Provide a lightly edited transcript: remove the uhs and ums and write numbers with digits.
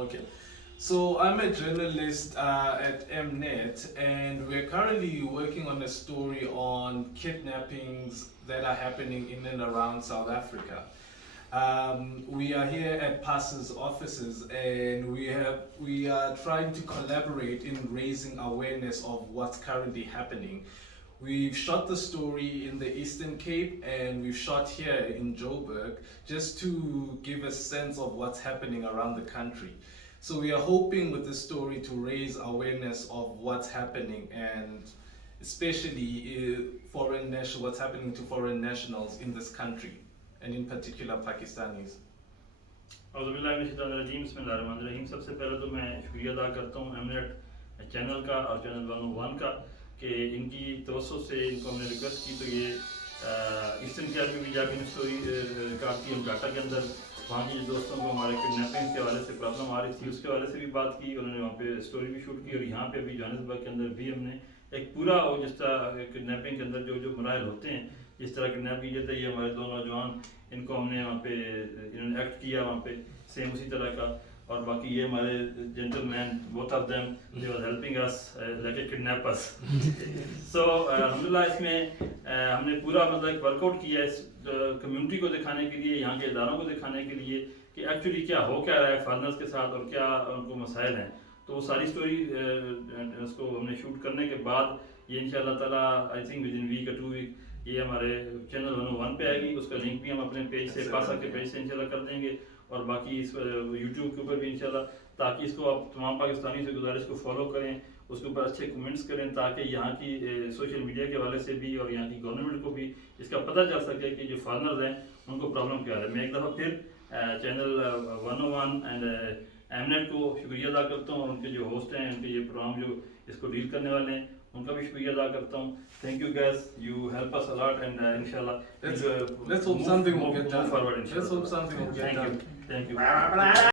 Okay. So I'm a journalist at Mnet, and we're currently working on a story on kidnappings that are happening in and around South Africa. We are here at PASA's offices, and we are trying to collaborate in raising awareness of what's currently happening. We've shot the story in the Eastern Cape, and we've shot here in Joburg just to give a sense of what's happening around the country. So we are hoping with this story to raise awareness of what's happening, and especially what's happening to foreign nationals in this country, and in particular Pakistanis. اعوذ باللہ من الشیطان الرجیم، بسم اللہ الرحمن الرحیم. سب سے پہلے تو میں شکریہ ادا کرتا ہوں Mnet چینل کا اور چینل 101 کا کہ ان کی توسط سے ان کو ہم نے ریکویسٹ کی تو یہ ایسٹرن کیپ میں بھی جا کے اسٹوری ریکارڈ کی. ہم ڈاٹا کے اندر وہاں کی دوستوں کو ہمارے کڈنیپنگ کے حوالے سے پرابلم آ رہی تھی، اس کے حوالے سے بھی بات کی. انہوں نے وہاں پہ اسٹوری بھی شوٹ کی، اور یہاں پہ بھی جوہانسبرگ کے اندر بھی ہم نے ایک پورا وہ جس طرح کڈنیپنگ کے اندر جو مراحل ہوتے ہیں، جس طرح کڈنیپ کی جاتا ہے. یہ ہمارے دو نوجوان ان کو ہم نے وہاں پہ انہوں نے ایکٹ کیا وہاں پہ سیم اسی طرح کا. اور باقی یہ ہمارے gentleman both of them they was helping اس لائک اے کڈنیپرس. سو الحمدللہ اس میں ہم نے پورا مطلب ورک آؤٹ کیا اس کمیونٹی کو دکھانے کے لیے، یہاں کے اداروں کو دکھانے کے لیے کہ ایکچولی کیا ہو کیا رہا ہے فارنرز کے ساتھ اور کیا ان کو مسائل ہیں. تو وہ ساری اسٹوری اس کو ہم نے شوٹ کرنے کے بعد یہ ان شاء اللہ تعالیٰ I think within week اور 2 ویک یہ ہمارے چینل 101 پہ آئے گی. اس کا لنک بھی ہم اپنے پیج سے پاسا کے پیج سے انشاءاللہ کر دیں گے، اور باقی اس یوٹیوب کے اوپر بھی انشاءاللہ، تاکہ اس کو آپ تمام پاکستانی سے گزارش کو فالو کریں، اس کے اوپر اچھے کمنٹس کریں، تاکہ یہاں کی سوشل میڈیا کے حوالے سے بھی اور یہاں کی گورنمنٹ کو بھی اس کا پتہ چل سکے کہ جو فارنرز ہیں ان کو پرابلم کیا ہے. میں ایک دفعہ پھر چینل 101 اینڈ Mnet کو شکریہ ادا کرتا ہوں، اور ان کے جو ہوسٹ ہیں، ان کے یہ پروگرام جو اس کو ڈیل کرنے والے ہیں، ان کا بھی شکریہ ادا کرتا ہوں. Thank you guys, you help us a lot, and inshallah let's hope something will get done. Move forward inshallah. Let's hope something will get done. Thank you.